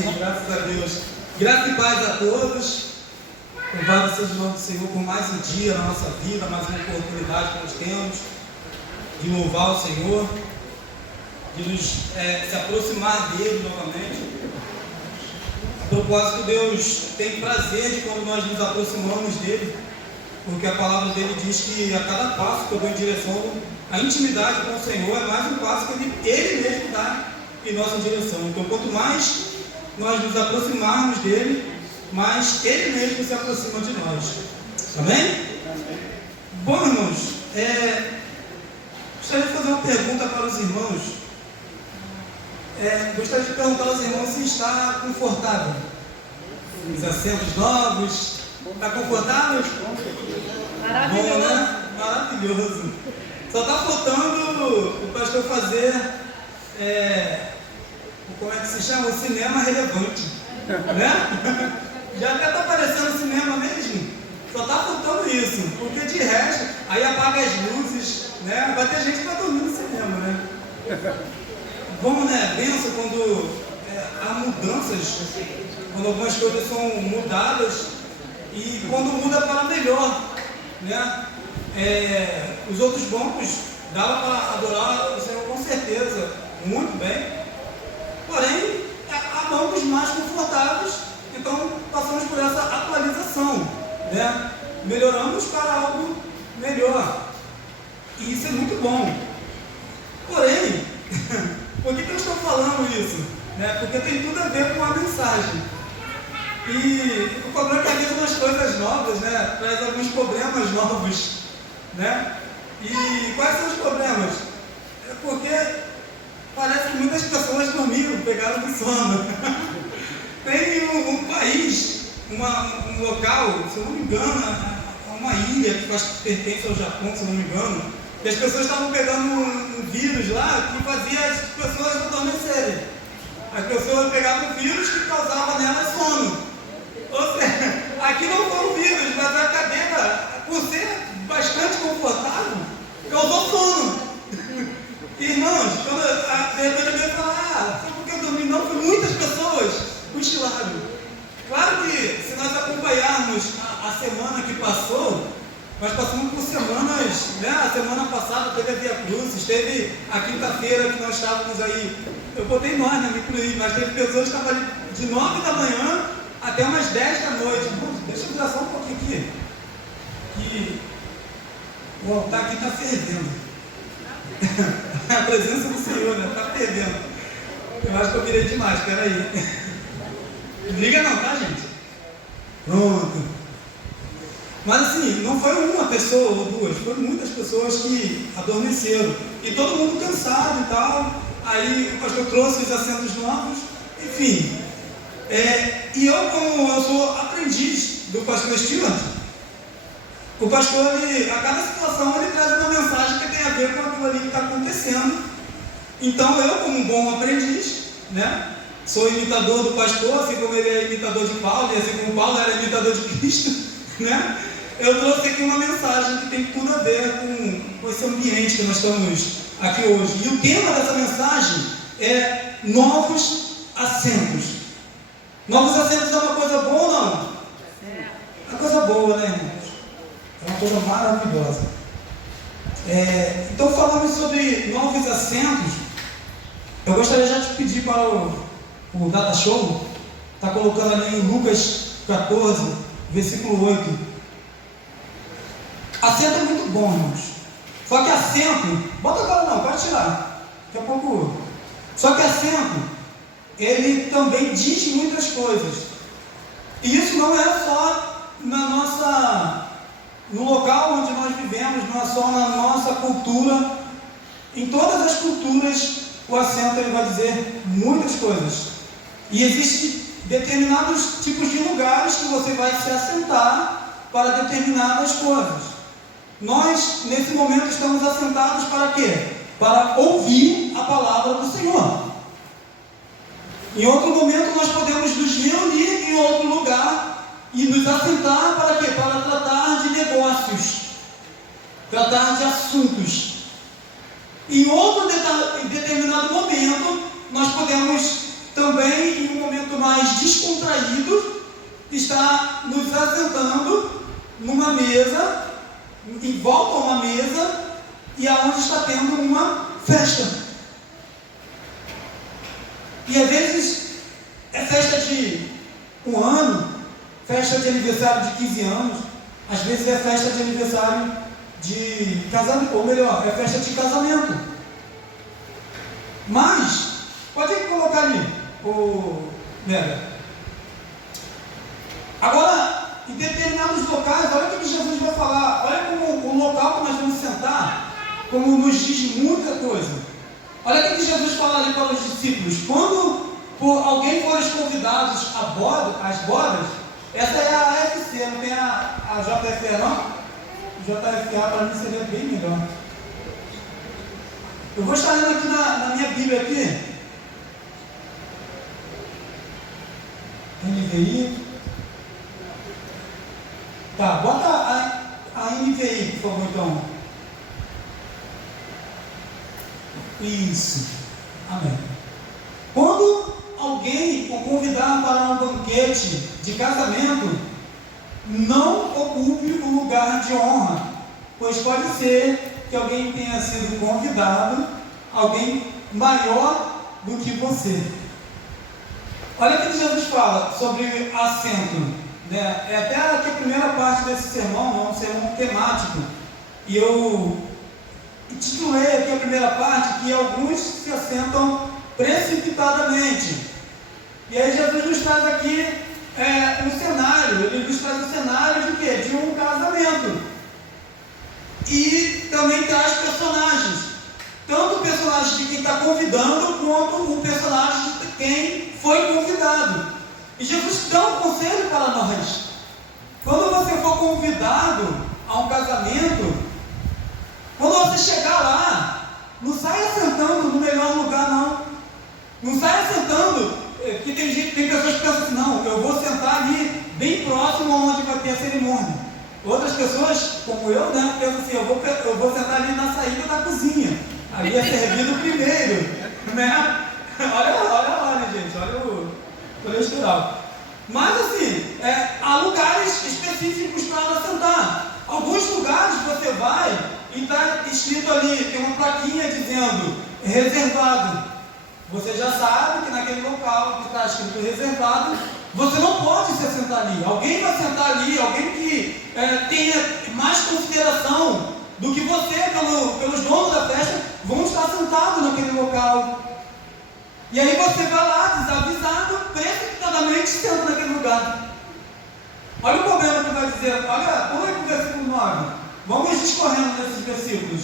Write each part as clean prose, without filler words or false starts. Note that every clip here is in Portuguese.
Amém, graças a Deus. Graça e paz a todos. Louvado seja o nome do Senhor por mais um dia na nossa vida, mais uma oportunidade que nós temos de louvar o Senhor, de nos se aproximar dele novamente. A propósito, Deus tem prazer de quando nós nos aproximamos dele, porque a palavra dele diz que a cada passo que eu dou em direção à intimidade com o Senhor é mais um passo que ele mesmo dá em nossa direção. Então, quanto mais nós nos aproximarmos dele, mais ele mesmo se aproxima de nós. Amém? Bom, irmãos, gostaria de fazer uma pergunta para os irmãos. Gostaria de perguntar aos irmãos se está confortável. Os assentos novos. Está confortável? Maravilhoso. Bom, né? Maravilhoso. Só está faltando o pastor fazer, como é que se chama? O cinema relevante. Né? Já até está aparecendo cinema mesmo. Só está faltando isso. Porque de resto, aí apaga as luzes, né? Vai ter gente que vai dormir no cinema, né? Bom, né? Benção quando há mudanças, quando algumas coisas são mudadas e quando muda para melhor, né? Os outros bancos dava para adorar o Senhor com certeza, muito bem. Porém, há bancos mais confortáveis, então passamos por essa atualização, né? Melhoramos para algo melhor. E isso é muito bom. Porém, por que eu estou falando isso? Né? Porque tem tudo a ver com a mensagem. E o problema é que às vezes umas coisas novas, né, traz alguns problemas novos, né? E quais são os problemas? É porque parece que muitas pessoas dormiram, pegaram no sono. Tem um país, um local, se eu não me engano, uma ilha que pertence ao Japão, se eu não me engano, e as pessoas estavam pegando um vírus lá que fazia as pessoas adormecerem. As pessoas pegavam o vírus que causava nelas sono. Ou seja, aqui não foi o vírus, mas a cadeira, por ser bastante confortável, causou sono. Irmãos, quando de repente alguém fala, foi porque eu dormi? Não, foi muitas pessoas cochilaram. Claro que se nós acompanharmos a semana que passou, nós passamos por semanas, né? A semana passada teve a Via Crucis, teve a quinta-feira que nós estávamos aí, eu botei nós, né? Me incluí, mas teve pessoas que estavam ali de 9 da manhã até umas 10 da noite. Deixa eu virar só um pouquinho aqui, que o altar aqui está fervendo. A presença do Senhor, né? Está fervendo. Eu acho que eu virei demais, peraí. Não liga não, tá, gente? Pronto. Mas assim, não foi uma pessoa ou duas, foram muitas pessoas que adormeceram. E todo mundo cansado e tal. Aí o pastor trouxe os assentos novos, enfim. E eu, como eu sou aprendiz do pastor Stuart, o pastor, a cada situação, ele traz uma mensagem que tem a ver com aquilo ali que está acontecendo. Então eu, como um bom aprendiz, né, sou imitador do pastor, assim como ele é imitador de Paulo, e assim como Paulo era imitador de Cristo, né? Eu trouxe aqui uma mensagem que tem tudo a ver com esse ambiente que nós estamos aqui hoje. E o tema dessa mensagem é novos assentos. Novos assentos é uma coisa boa ou não? É uma coisa boa, né, irmãos? É uma coisa maravilhosa. Então, falando sobre novos assentos, eu gostaria já de pedir para o Data Show, está colocando ali em Lucas 14, versículo 8. Assento é muito bom, irmãos. Só que assento, bota agora não, pode tirar. Daqui a pouco. Só que assento, ele também diz muitas coisas. E isso não é só no local onde nós vivemos, não é só na nossa cultura. Em todas as culturas, o assento ele vai dizer muitas coisas. E existem determinados tipos de lugares que você vai se assentar para determinadas coisas. Nós, nesse momento, estamos assentados para quê? Para ouvir a palavra do Senhor. Em outro momento, nós podemos nos reunir em outro lugar e nos assentar para quê? Para tratar de negócios, tratar de assuntos. Em outro determinado momento, nós podemos também, em um momento mais descontraído está nos assentando numa mesa, em volta a uma mesa, e aonde está tendo uma festa. E às vezes é festa de 1 ano, festa de aniversário de 15 anos, às vezes é festa de aniversário de casamento, ou melhor, é festa de casamento. Mas, pode colocar ali, o Mega. Agora, em determinados locais, olha o que Jesus vai falar, olha como o local que nós vamos sentar, como nos diz muita coisa. Olha o que Jesus fala ali para os discípulos. Quando alguém for convidados às bodas, essa é a AFC, não tem a JFA não? JFA para mim seria bem melhor. Eu vou estar lendo aqui na minha Bíblia aqui. NVI. Tá, bota a NVI, por favor, então. Isso. Amém. Quando alguém o convidar para um banquete de casamento, não ocupe o lugar de honra, pois pode ser que alguém tenha sido convidado, alguém maior do que você. Olha o que Jesus fala sobre assento. É até aqui a primeira parte desse sermão, é um sermão temático. E eu titulei aqui a primeira parte que alguns se assentam precipitadamente. E aí Jesus nos traz aqui um cenário, ele nos traz um cenário de quê? De um casamento. E também traz personagens. Tanto o personagem de quem está convidando, quanto o personagem de quem foi convidado. E Jesus dá um conselho para nós. Quando você for convidado a um casamento, quando você chegar lá, não saia sentando no melhor lugar, não. Não saia sentando, que tem pessoas que pensam assim, não, eu vou sentar ali, bem próximo onde vai ter a cerimônia. Outras pessoas, como eu, né, pensam assim, eu vou sentar ali na saída da cozinha. Ali é servido primeiro, né? Olha, gente, olha o colesterol. Mas assim, há lugares específicos para sentar. Alguns lugares você vai e está escrito ali, tem uma plaquinha dizendo reservado. Você já sabe que naquele local que está escrito reservado, você não pode se sentar ali. Alguém vai sentar ali, alguém que tenha mais consideração do que você, pelos donos da festa, vão estar sentados naquele local. E aí você vai lá, desavisado, precipitadamente senta naquele lugar. Olha o problema que vai dizer, pula aí para o versículo 9. Vamos discorrendo nesses versículos.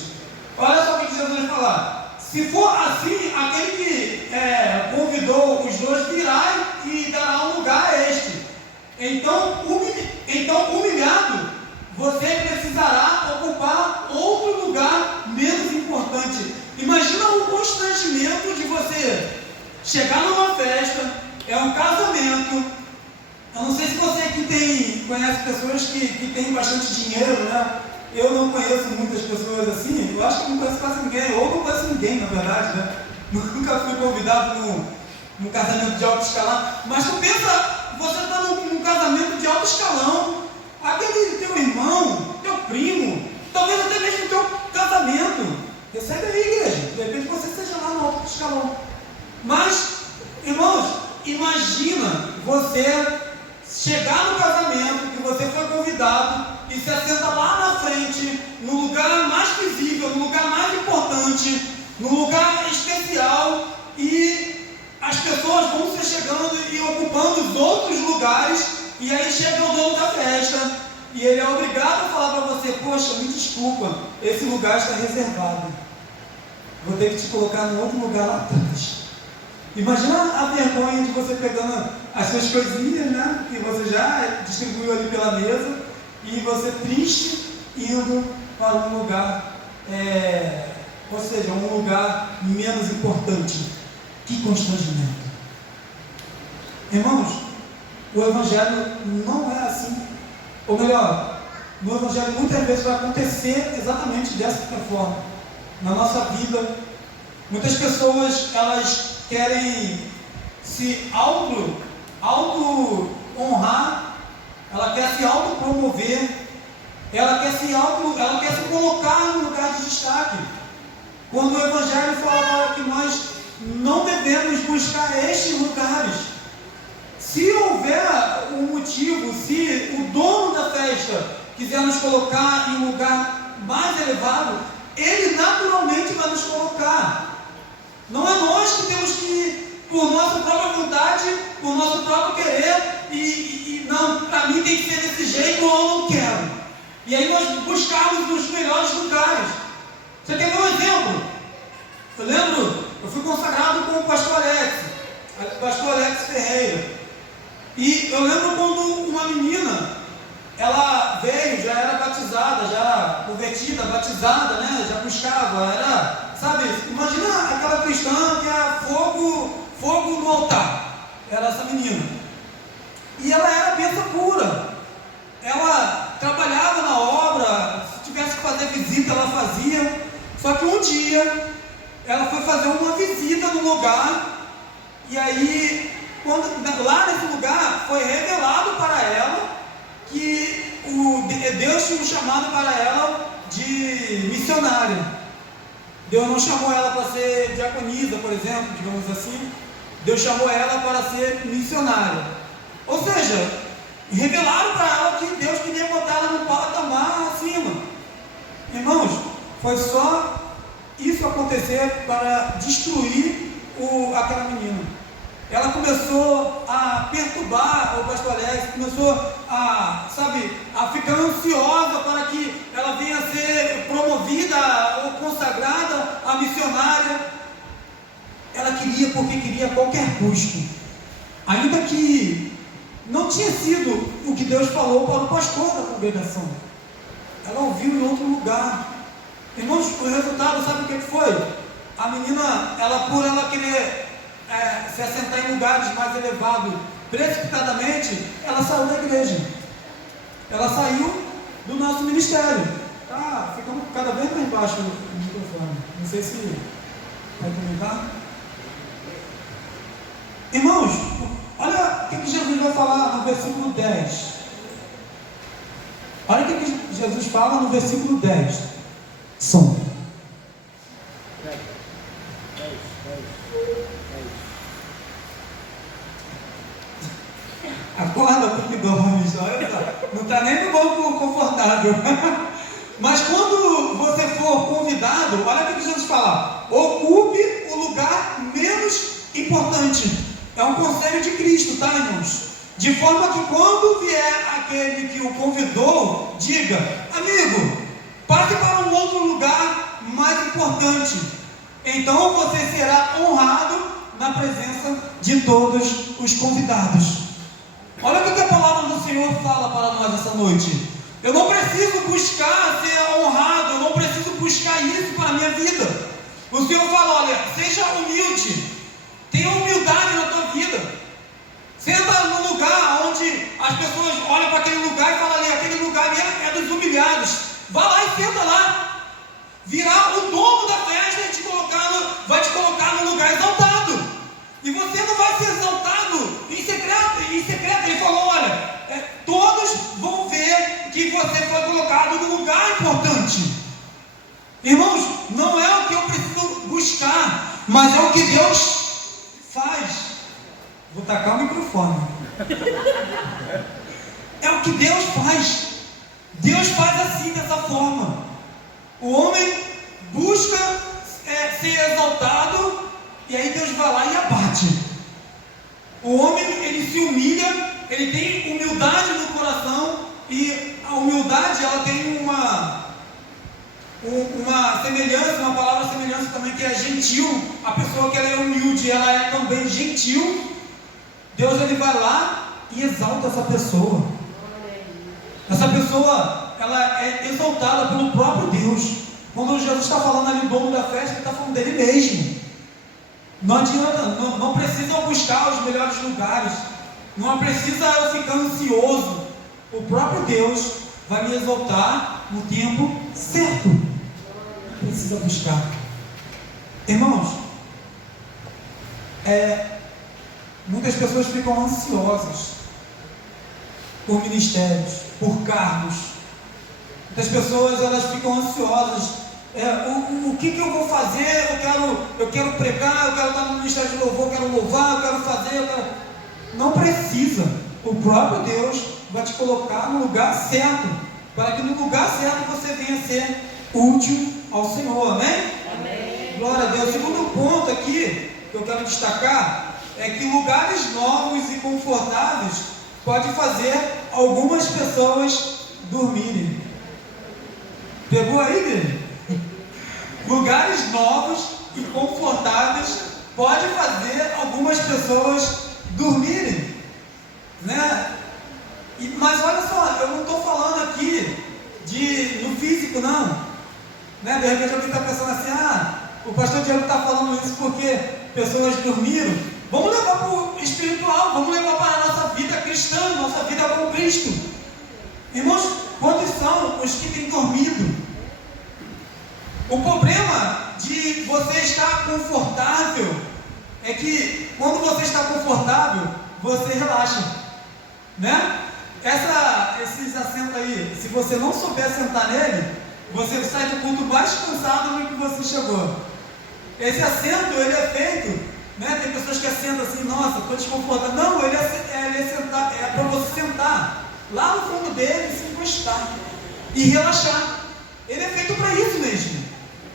Olha só o que Jesus vai falar. Se for assim, aquele que convidou os dois virá e dará um lugar a este. Então humilhado, você precisará ocupar outro lugar menos importante. Imagina o constrangimento de você chegar numa festa, é um casamento. Eu não sei se você aqui conhece pessoas que têm bastante dinheiro, né? Eu não conheço muitas pessoas assim, eu acho que não conheço quase ninguém, ou não conheço ninguém, na verdade, né? Nunca fui convidado num casamento de alto escalão, mas tu pensa, você está num casamento de alto escalão, aquele teu irmão, teu primo, talvez até mesmo teu casamento, recebe aí, igreja, de repente você seja lá no alto escalão. Mas, irmãos, imagina você chegar no casamento, que você foi convidado, e se assenta lá na frente, no lugar mais visível, no lugar mais importante, no lugar especial, e as pessoas vão se chegando e ocupando os outros lugares, e aí chega o dono da festa, e ele é obrigado a falar para você, poxa, me desculpa, esse lugar está reservado, vou ter que te colocar no outro lugar lá atrás. Imagina a vergonha de você pegando as suas coisinhas, né, que você já distribuiu ali pela mesa, e você triste indo para um lugar, ou seja, um lugar menos importante. Que constrangimento. Irmãos, o Evangelho não é assim. Ou melhor, no Evangelho muitas vezes vai acontecer exatamente dessa forma. Na nossa vida, muitas pessoas, elas querem se auto-honrar, ela quer se auto-promover, ela quer se colocar no lugar de destaque. Quando o Evangelho fala que nós não devemos buscar estes lugares. Se houver um motivo, se o dono da festa quiser nos colocar em um lugar mais elevado, ele naturalmente vai nos colocar. Não é nós que temos que, por nossa própria vontade, por nosso próprio querer, não, para mim tem que ser desse jeito ou eu não quero. E aí nós buscamos os melhores lugares. Você quer ver um exemplo? Eu lembro, eu fui consagrado com o pastor Alex Ferreira. E eu lembro quando uma menina, ela veio, já era batizada, já convertida, batizada, né? Já buscava, era, sabe, imagina aquela cristã que é fogo no altar. Era essa menina. E ela era bênção pura. Ela trabalhava na obra, se tivesse que fazer visita, ela fazia. Só que um dia, ela foi fazer uma visita no lugar, e aí, lá nesse lugar, foi revelado para ela que Deus tinha um chamado para ela de missionária. Deus não chamou ela para ser diaconisa, por exemplo, digamos assim. Deus chamou ela para ser missionária. Ou seja, revelaram para ela que Deus queria botar ela no patamar acima. Irmãos, foi só isso acontecer para destruir aquela menina. Ela começou a perturbar o pastor Alex, começou a ficar ansiosa para que ela venha a ser promovida ou consagrada a missionária. Ela queria porque queria a qualquer custo, ainda que não tinha sido o que Deus falou para o pastor da congregação. Ela ouviu em outro lugar. Irmãos, o resultado, sabe o que foi? A menina, por ela querer se assentar em lugares mais elevados precipitadamente, ela saiu da igreja. Ela saiu do nosso ministério. Ficamos cada vez mais baixo no microfone. Não sei se vai comentar. Irmãos, olha o que Jesus vai falar no versículo 10. Olha o que Jesus fala no versículo 10. Som. Acorda porque dorme, não está nem no banco confortável. Mas quando você for convidado, olha o que Jesus fala: ocupe o lugar menos importante. É um conselho de Cristo, tá, irmãos? De forma que quando vier aquele que o convidou, diga: amigo, passe para um outro lugar mais importante. Então você será honrado na presença de todos os convidados. Olha o que a palavra do Senhor fala para nós essa noite. Eu não preciso buscar ser honrado, eu não preciso buscar isso para a minha vida. O Senhor fala: olha, seja humilde, tenha humildade na tua vida. Senta no lugar onde as pessoas olham para aquele lugar e falam ali: aquele lugar ali é dos humilhados. Vá lá e senta lá. Virá o dono da festa e vai te colocar num lugar exaltado. E você não vai ser exaltado em secreto. Ele falou: olha, todos vão ver que você foi colocado num lugar importante. Irmãos, não é o que eu preciso buscar, mas é o que Deus faz. Vou tacar o microfone. É o que Deus faz. Deus faz assim, dessa forma. O homem busca ser exaltado, e aí Deus vai lá e abate. O homem, ele se humilha, ele tem humildade no coração, e a humildade, ela tem uma semelhança, uma palavra semelhança também, que é gentil. A pessoa que ela é humilde, ela é também gentil. Deus, ele vai lá e exalta essa pessoa. Essa pessoa, ela é exaltada pelo próprio Deus. Quando Jesus está falando ali do dono da festa, ele está falando dele mesmo. Não adianta, não precisa eu buscar os melhores lugares, não precisa eu ficar ansioso. O próprio Deus vai me exaltar no tempo certo. Não precisa buscar. Irmãos, Muitas pessoas ficam ansiosas por ministérios, por cargos. Muitas pessoas, elas ficam ansiosas. O que eu vou fazer? Eu quero pregar, eu quero estar no ministério de louvor, eu quero louvar, eu quero fazer. Não precisa. O próprio Deus vai te colocar no lugar certo, para que no lugar certo você venha ser útil ao Senhor, amém? Amém. Glória a Deus. O segundo ponto aqui que eu quero destacar é que lugares novos e confortáveis pode fazer algumas pessoas dormirem. Pegou aí, igreja? Lugares novos e confortáveis pode fazer algumas pessoas dormirem, né? Mas olha só, eu não estou falando aqui no físico, não, né? De repente alguém está pensando assim, o pastor Diego está falando isso porque pessoas dormiram. Vamos levar para o espiritual, vamos levar para a nossa vida cristã, nossa vida com Cristo. Irmãos, quantos são os que têm dormido? O problema de você estar confortável é que quando você está confortável, você relaxa, né? Esses assentos aí, se você não souber sentar nele, você sai do culto mais cansado do que você chegou. Esse assento, ele é feito, né? Tem pessoas que assentam assim, nossa, estou desconfortável. Não, ele é para você sentar lá no fundo dele, se encostar e relaxar. Ele é feito para isso mesmo.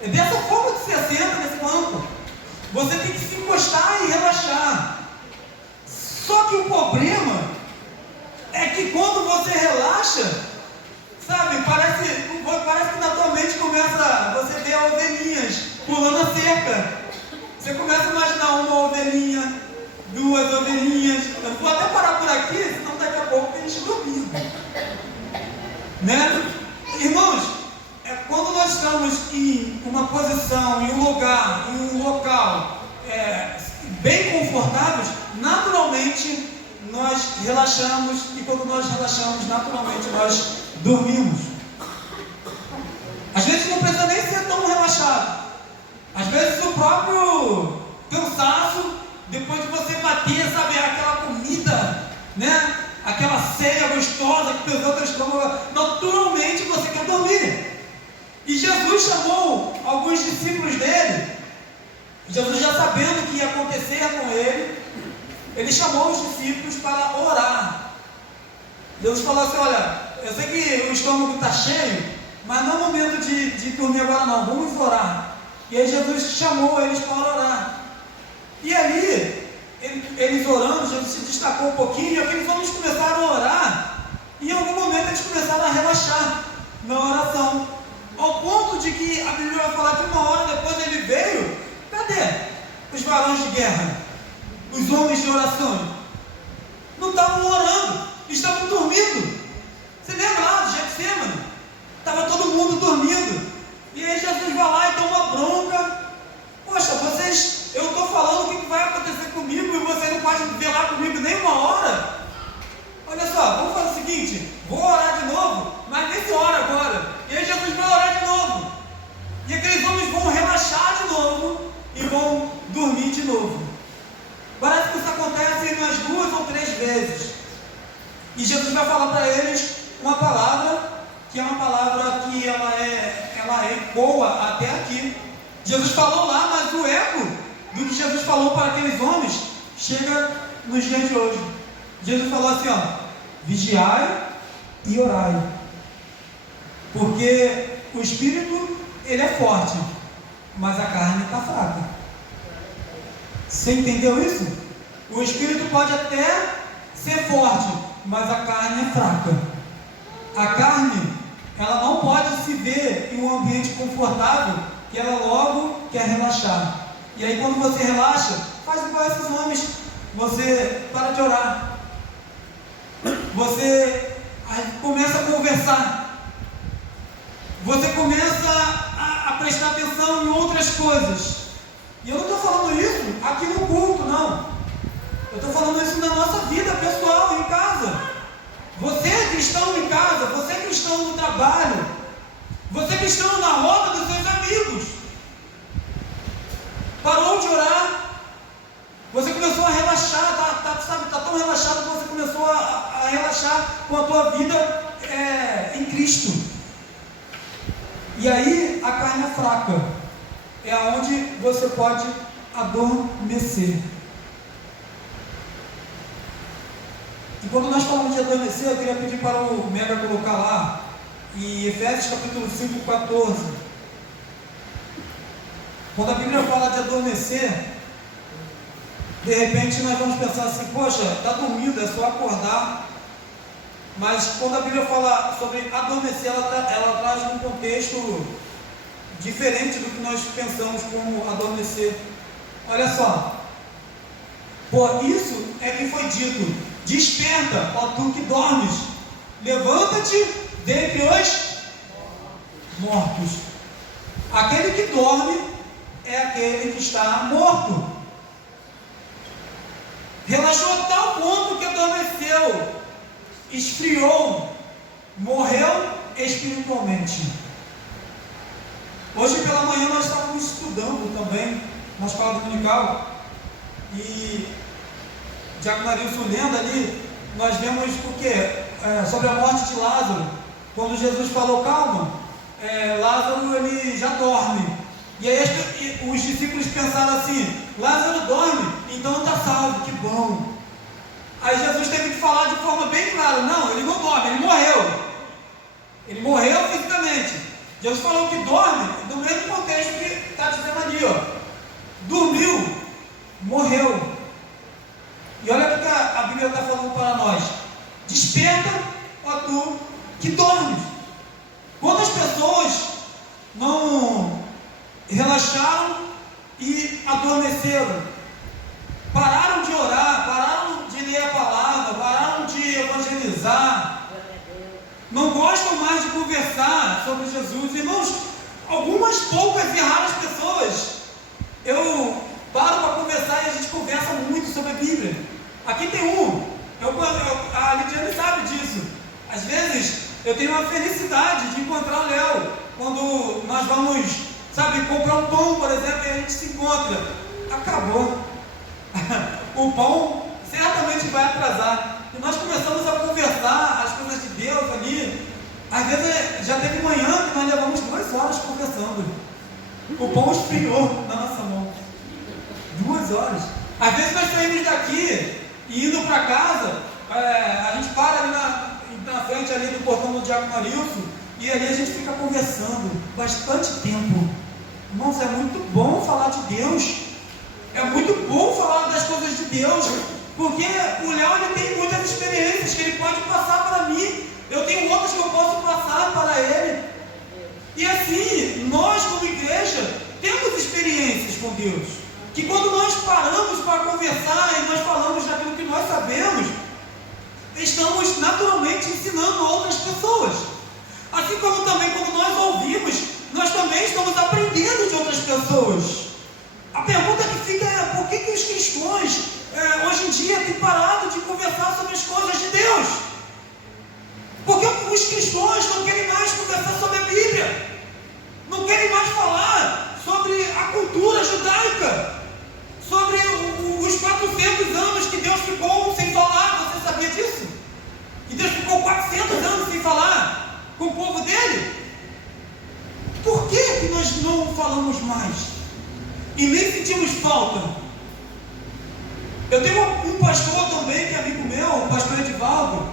É dessa forma que você assenta nesse banco. Você tem que se encostar e relaxar. Só que o problema é que quando você relaxa, sabe, parece que na tua mente você vê ovelhinhas pulando a cerca. Você começa a imaginar uma ovelhinha, duas ovelhinhas. Eu vou até parar por aqui, senão daqui a pouco tem gente dormindo, né? Irmãos, quando nós estamos em uma posição, em um lugar, em um local bem confortáveis, naturalmente nós relaxamos, e quando nós relaxamos, naturalmente nós dormimos. Às vezes não precisa nem ser tão relaxado. Às vezes o próprio cansaço, depois de você bater, sabe, aquela comida, né? Aquela ceia gostosa que pesou teu estômago, naturalmente você quer dormir. E Jesus chamou alguns discípulos dele, Jesus já sabendo o que ia acontecer com ele chamou os discípulos para orar. Jesus falou assim, olha, eu sei que o estômago está cheio, mas não é momento de dormir agora não, vamos orar. E aí Jesus chamou eles para orar. E ali, eles orando, Jesus se destacou um pouquinho, e aqueles homens começaram a orar, e em algum momento eles começaram a relaxar na oração. Ao ponto de que a Bíblia vai falar que uma hora depois ele veio, cadê os varões de guerra? Os homens de oração? Não estavam orando, estavam dormindo. Você lembra lá do Getsemane? Estava todo mundo dormindo. E aí Jesus vai lá e dá uma bronca. Poxa, eu estou falando o que vai acontecer comigo e você não pode velar comigo nem uma hora? Olha só, vamos fazer o seguinte, vou orar de novo, mas nem se ora agora. E aí Jesus vai orar de novo. E aqueles homens vão relaxar de novo e vão dormir de novo. Parece que isso acontece umas 2 ou 3 vezes. E Jesus vai falar para eles uma palavra, que é uma palavra que ela ecoa até aqui. Jesus falou lá, mas o eco do que Jesus falou para aqueles homens chega nos dias de hoje. Jesus falou assim, vigiai e orai, porque o espírito ele é forte, mas a carne está fraca. Você entendeu isso? O espírito pode até ser forte, mas a carne é fraca. A carne, ela não pode se ver em um ambiente confortável, que ela logo quer relaxar. E aí quando você relaxa, faz igual esses homens, você para de orar, você começa a conversar, você começa a prestar atenção em outras coisas. E eu não estou falando isso aqui no culto, não. Eu estou falando isso na nossa vida pessoal, em casa. Você é cristão em casa, você é cristão no trabalho, você é cristão na roda dos seus amigos. Parou de orar, você começou a relaxar, está tão relaxado que você começou a relaxar com a tua vida em Cristo. E aí a carne é fraca, é onde você pode adormecer. E quando nós falamos de adormecer, eu queria pedir para o Mega colocar lá, em Efésios capítulo 5, 14. Quando a Bíblia fala de adormecer, de repente nós vamos pensar assim, poxa, está dormindo, é só acordar. Mas quando a Bíblia fala sobre adormecer, ela traz um contexto diferente do que nós pensamos como adormecer. Olha só, por isso é que foi dito: desperta, ó tu que dormes, levanta-te dentre os mortos. Aquele que dorme é aquele que está morto. Relaxou a tal ponto que adormeceu, esfriou, morreu espiritualmente. Hoje pela manhã nós estávamos estudando também na escola dominical, e Diácono Arilson lendo ali, nós vemos o que? Sobre a morte de Lázaro, quando Jesus falou, calma, Lázaro ele já dorme. E aí os discípulos pensaram assim, Lázaro dorme, então está salvo, que bom. Aí Jesus teve que falar de forma bem clara, não, ele não dorme, ele morreu. Ele morreu fisicamente. Jesus falou que dorme, no mesmo contexto que está dizendo ali, ó. Dormiu, morreu. E olha o que a Bíblia está falando para nós. Desperta, ó tu que dormes. Quantas pessoas não relaxaram e adormeceram? Pararam de orar, pararam de ler a palavra, pararam de evangelizar, não gostam mais de conversar sobre Jesus. Irmãos, algumas poucas e raras pessoas, eu paro para conversar e a gente conversa muito sobre a Bíblia. Aqui tem a Lidiane sabe disso. Às vezes eu tenho uma felicidade de encontrar o Léo, quando nós vamos, comprar um pão, por exemplo, e a gente se encontra. Acabou. O pão certamente vai atrasar. E nós começamos a conversar as coisas de Deus ali. Às vezes já teve manhã que nós levamos 2 horas conversando. O pão esfriou na nossa mão. 2 horas. Às vezes nós saímos daqui e indo para casa, a gente para ali na frente ali do portão do Diácono Arilson, e ali a gente fica conversando bastante tempo. Irmãos, é muito bom falar de Deus. É muito bom falar das coisas de Deus, porque o Léo ele tem muitas experiências que ele pode passar para mim, eu tenho outras que eu posso passar para ele. E assim, nós como igreja temos experiências com Deus, que quando nós paramos para conversar e nós falamos daquilo que nós sabemos, estamos naturalmente ensinando outras pessoas. Assim como também quando nós ouvimos, nós também estamos aprendendo de outras pessoas. A pergunta que fica é, por que os cristãos hoje em dia têm parado de conversar sobre as coisas de Deus? Por que os cristãos não querem mais conversar sobre a Bíblia? Não querem mais falar sobre a cultura judaica, sobre os 400 anos que Deus ficou sem falar? Você sabia disso? Que Deus ficou 400 anos sem falar com o povo dele? Por que nós não falamos mais? E nem sentimos falta. Eu tenho um pastor também, que é amigo meu, o pastor Edivaldo.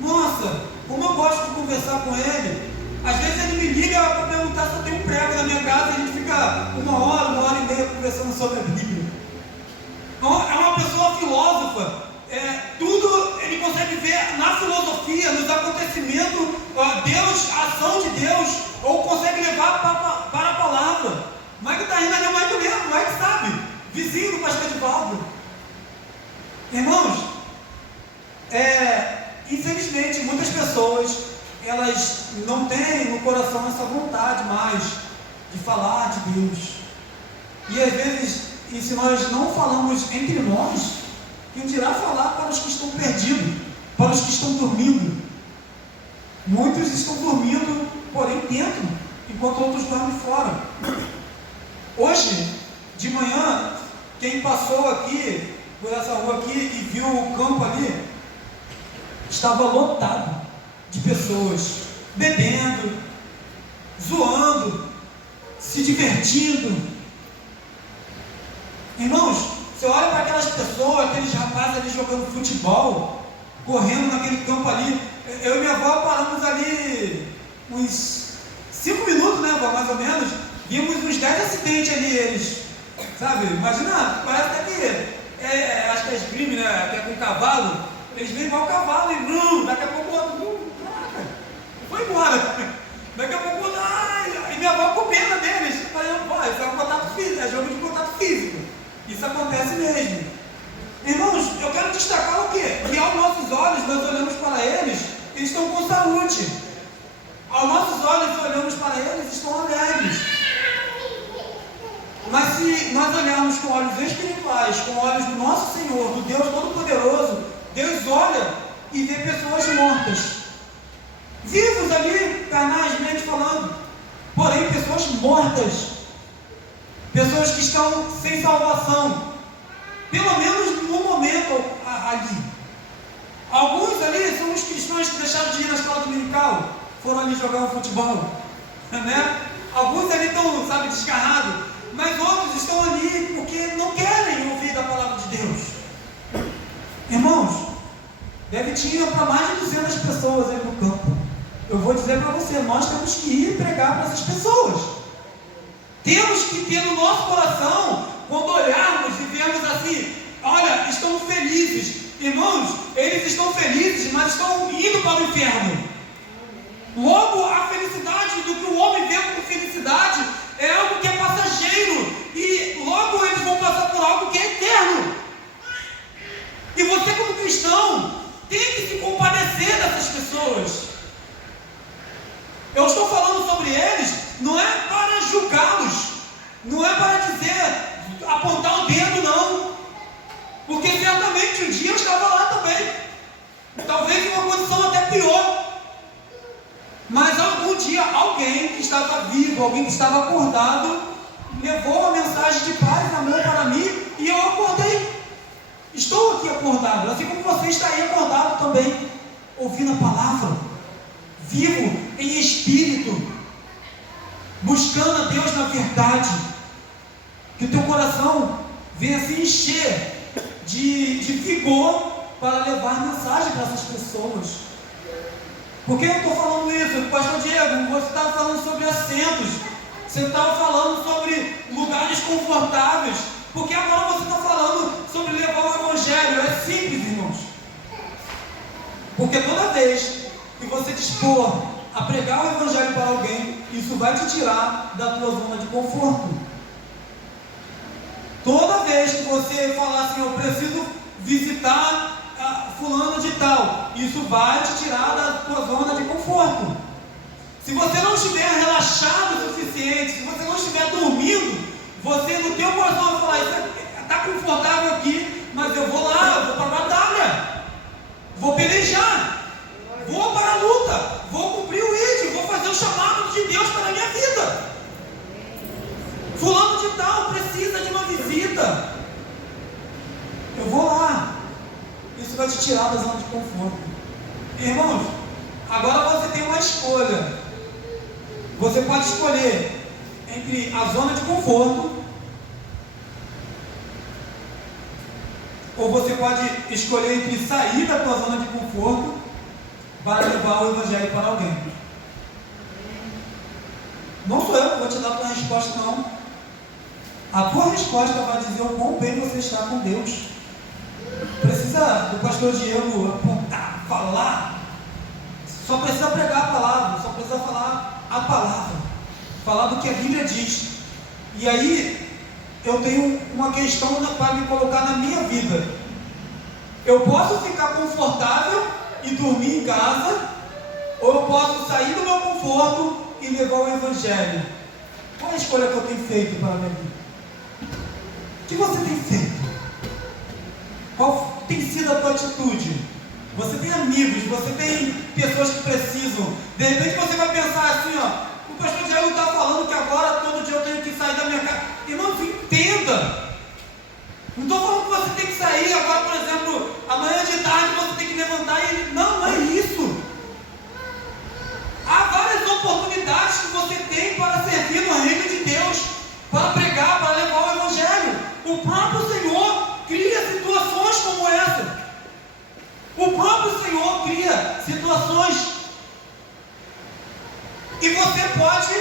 Nossa, como eu gosto de conversar com ele. Às vezes ele me liga para perguntar se eu tenho um prego na minha casa, e a gente fica 1 hora e meia conversando sobre a Bíblia. É uma pessoa filósofa. Tudo ele consegue ver na filosofia, nos acontecimentos, Deus, a ação de Deus, ou consegue levar para a palavra. Mike está rindo ali, o Mike lembra, o Mike sabe, vizinho do pastor Edivaldo. Irmãos, infelizmente muitas pessoas, elas não têm no coração essa vontade mais de falar de Deus. E às vezes, e se nós não falamos entre nós, quem dirá falar para os que estão perdidos, para os que estão dormindo? Muitos estão dormindo, porém dentro, enquanto outros dormem fora. Hoje, de manhã, quem passou aqui por essa rua aqui e viu o campo ali, estava lotado de pessoas, bebendo, zoando, se divertindo. Irmãos, você olha para aquelas pessoas, aqueles rapazes ali jogando futebol, correndo naquele campo ali. Eu e minha avó paramos ali uns 5 minutos, né, avó, mais ou menos. Vimos uns 10 acidentes ali, eles, sabe? Imagina, parece até que, acho que é esgrime, né, que é com cavalo. Eles vêm igual cavalo e daqui a pouco o outro, caraca, foi embora. Daqui a pouco o outro, e minha avó com pena deles. Eu falei, pô, isso é um contato físico, é jogo de contato físico. Isso acontece mesmo. Irmãos, eu quero destacar o quê? Que aos nossos olhos, nós olhamos para eles, eles estão com saúde. Aos nossos olhos, olhamos para eles, estão alegres. Mas se nós olharmos com olhos espirituais, com olhos do nosso Senhor, do Deus Todo-Poderoso, Deus olha e vê pessoas mortas, vivos ali, carnalmente falando, porém pessoas mortas, pessoas que estão sem salvação, pelo menos no momento ali. Alguns ali são os cristãos que deixaram de ir na escola dominical, foram ali jogar um futebol, né? Alguns ali estão, sabe, desgarrados, mas outros estão ali porque não querem ouvir a palavra de Deus. Irmãos, deve tinha para mais de 200 pessoas ali no campo. Eu vou dizer para você, nós temos que ir pregar para essas pessoas. Temos que ter no nosso coração, quando olharmos e vemos assim, olha, estão felizes. Irmãos, eles estão felizes, mas estão indo para o inferno. Logo, a felicidade do que o homem vê como felicidade é algo que é passageiro. E logo eles vão passar por algo que é eterno. E você como cristão tem que se compadecer dessas pessoas. Eu estou falando sobre eles, não é para julgá-los, não é para dizer, apontar o dedo, não. Porque certamente um dia eu estava lá também, talvez em uma condição até pior. Mas algum dia alguém que estava vivo, alguém que estava acordado, levou uma mensagem de paz na mão para mim e eu acordei. Estou aqui acordado, assim como você está aí acordado também, ouvindo a palavra, vivo em espírito, buscando a Deus na verdade. Que o teu coração venha se encher de vigor para levar mensagem para essas pessoas. Por que eu estou falando isso? Pastor Diego, você estava falando sobre assentos, você estava falando sobre lugares confortáveis, porque agora você está falando sobre levar o Evangelho. É simples, irmãos. Porque toda vez que você dispor a pregar o Evangelho para alguém, isso vai te tirar da tua zona de conforto. Toda vez que você falar assim, eu preciso visitar fulano de tal, isso vai te tirar da tua zona de conforto. Se você não estiver relaxado o suficiente, se você não estiver dormindo, você no teu coração vai falar, está confortável aqui, mas eu vou lá, eu vou para a batalha, vou pelejar, vou para a luta, vou cumprir o ID, vou fazer o chamado de Deus para a minha vida. Fulano de tal precisa de uma visita, eu vou lá. Isso vai te tirar da zona de conforto. Irmãos, agora você tem uma escolha. Você pode escolher entre a zona de conforto, ou você pode escolher entre sair da tua zona de conforto para levar o Evangelho para alguém. Não sou eu que vou te dar a tua resposta, não. A tua resposta vai dizer o quão bem você está com Deus. Precisa do pastor Diego apontar, falar, só precisa pregar a palavra, só precisa falar a palavra, falar do que a Bíblia diz. E aí eu tenho uma questão para me colocar na minha vida. Eu posso ficar confortável e dormir em casa, ou eu posso sair do meu conforto e levar o Evangelho. Qual é a escolha que eu tenho feito para a minha vida? O que você tem feito? Qual tem sido a tua atitude? Você tem amigos, você tem pessoas que precisam. De repente você vai pensar assim, ó, o pastor Diego está falando que agora todo dia eu tenho que sair da minha casa. Irmãos, entenda. Não estou falando que você tem que que sair agora, por exemplo, amanhã de tarde você tem que levantar e... Não, não é isso. Há várias oportunidades que você tem para servir no reino de Deus, para pregar, para levar o Evangelho. O próprio Senhor cria situações como essa. O próprio Senhor cria situações. E você pode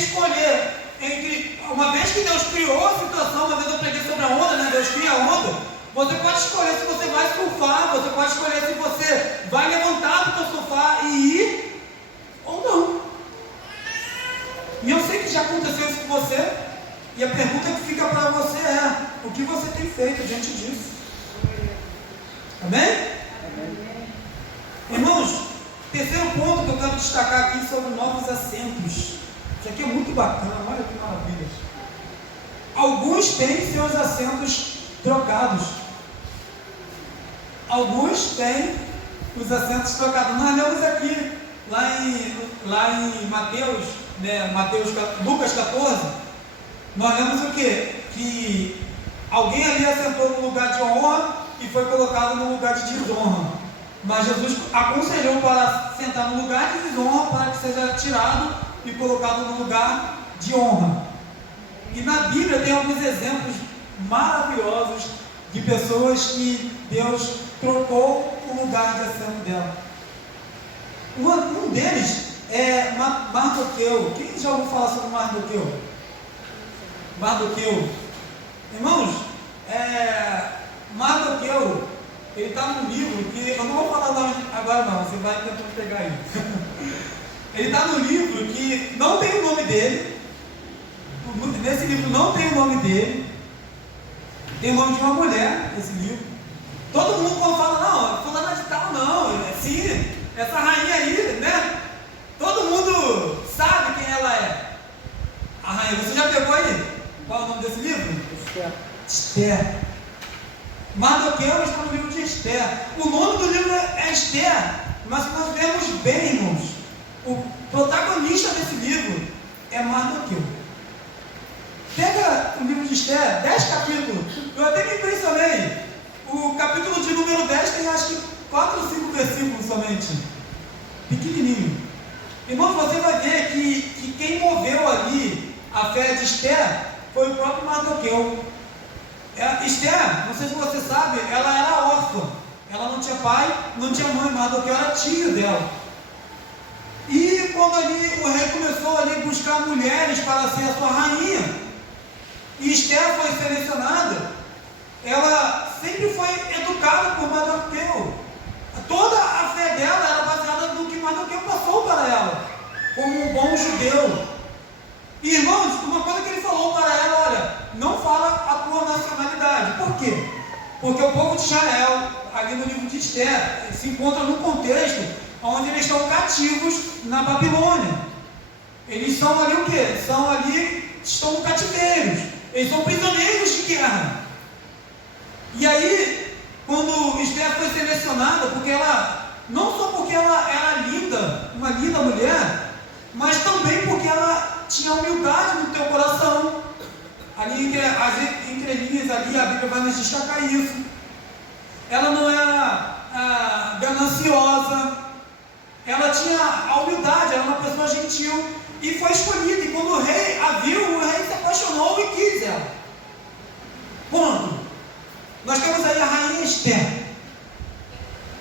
escolher entre... Uma vez que Deus criou a situação, uma vez eu preguei sobre a onda, né? Deus cria a onda. Você pode escolher se você vai surfar, você pode escolher se você vai levantar do seu sofá e ir ou não. E eu sei que já aconteceu isso com você. E a pergunta que fica para você é: o que você tem feito diante disso? Amém? Irmãos, terceiro ponto que eu quero destacar aqui sobre novos assentos. Isso aqui é muito bacana, olha que maravilha. Alguns têm seus assentos trocados. Alguns têm os assentos trocados. Nós lemos aqui, lá em Mateus, né, Lucas 14, nós lemos o quê? Que alguém ali assentou no lugar de honra e foi colocado no lugar de desonra. Mas Jesus aconselhou para sentar no lugar de desonra para que seja tirado e colocado no lugar de honra. E na Bíblia tem alguns exemplos maravilhosos de pessoas que Deus trocou o lugar de assento dela. Um deles é Mardoqueu. Quem já ouviu falar sobre Mardoqueu? Mardoqueu. Irmãos, Mardoqueu, ele está num livro que eu não vou falar não agora não, você vai tentando pegar aí. Ele está num livro que não tem o nome dele. Nesse livro não tem o nome dele. Tem o nome de uma mulher, esse livro. Todo mundo quando fala, não, fulana de tal não, sim, essa rainha aí, né? Todo mundo sabe quem ela é. A rainha, você já pegou aí? Qual é o nome desse livro? Esther. Mardoqueu está no livro de Esther. O nome do livro é Esther, mas se nós vemos bem, irmãos, o protagonista desse livro é Mardoqueu. Pega o livro de Esther, 10 capítulos. Eu até me impressionei. O capítulo de número 10 tem acho que 4 ou 5 versículos somente. Pequenininho. Irmãos, você vai ver que quem moveu ali a fé de Esther foi o próprio Mardoqueu. Esther, não sei se você sabe, ela era órfã. Ela não tinha pai, não tinha mãe. Mardoqueu era tio dela. E quando ali o rei começou ali a buscar mulheres para ser a sua rainha, e Esther foi selecionada, ela sempre foi educada por Mardoqueu. Toda a fé dela era baseada no que Mardoqueu passou para ela, como um bom judeu. E irmãos, uma coisa que ele falou para ela: olha, não fala a tua nacionalidade. Por quê? Porque o povo de Israel, ali no livro de Esther, se encontra num contexto onde eles estão cativos na Babilônia. Eles são ali o quê? Estão cativeiros. Eles são prisioneiros de guerra. E aí, quando Esther foi selecionada, porque ela, não só porque ela era linda, uma linda mulher, mas também porque ela tinha humildade no teu coração. Ali entre as entrelinhas ali, a Bíblia vai nos destacar isso. Ela não era gananciosa, ela tinha a humildade, era uma pessoa gentil. E foi escolhida, e quando o rei a viu, o rei se apaixonou e quis ela. Ponto. Nós temos aí a rainha Esther.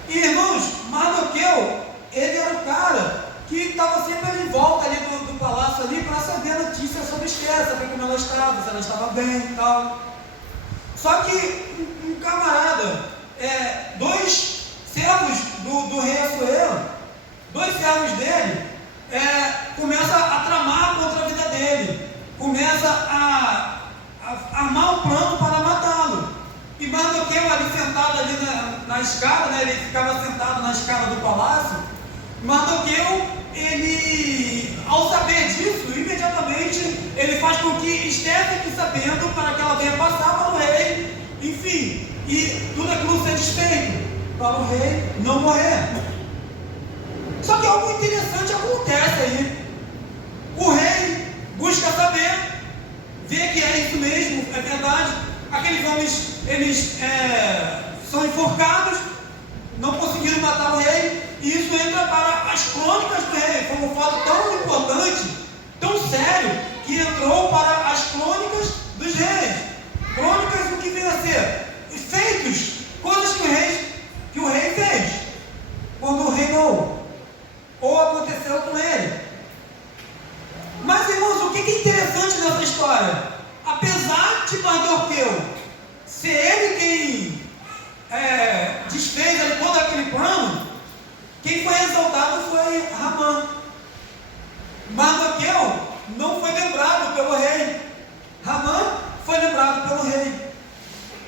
E irmãos, Mardoqueu, ele era o cara que estava sempre ali em volta ali do palácio ali para saber notícias sobre Esther, saber como ela estava, se ela estava bem e tal. Só que um camarada, dois servos do rei Assuero, dois servos dele, começa a tramar contra a vida dele, começa a armar um plano para matá-lo. E Mardoqueu ali sentado ali na escada, né, ele ficava sentado na escada do palácio. Mardoqueu, ele, ao saber disso, imediatamente ele faz com que Esther fique sabendo para que ela venha passar para o rei, enfim, e tudo aquilo ser desfeito, para o rei não morrer. Só que algo interessante acontece aí. O rei busca saber, vê que é isso mesmo, é verdade. Aqueles homens, eles são enforcados, não conseguiram matar o rei, e isso entra para as crônicas do rei. Foi um fato tão importante, tão sério, que entrou para as crônicas dos reis. Crônicas do que vem a ser feitos, coisas que o rei fez quando reinou, ou aconteceu com ele. Mas, irmãos, o que é interessante nessa história? Apesar de Mardoqueu ser ele quem desfez ali todo aquele plano, quem foi exaltado foi Ramã. Mardoqueu não foi lembrado pelo rei, Ramã foi lembrado pelo rei.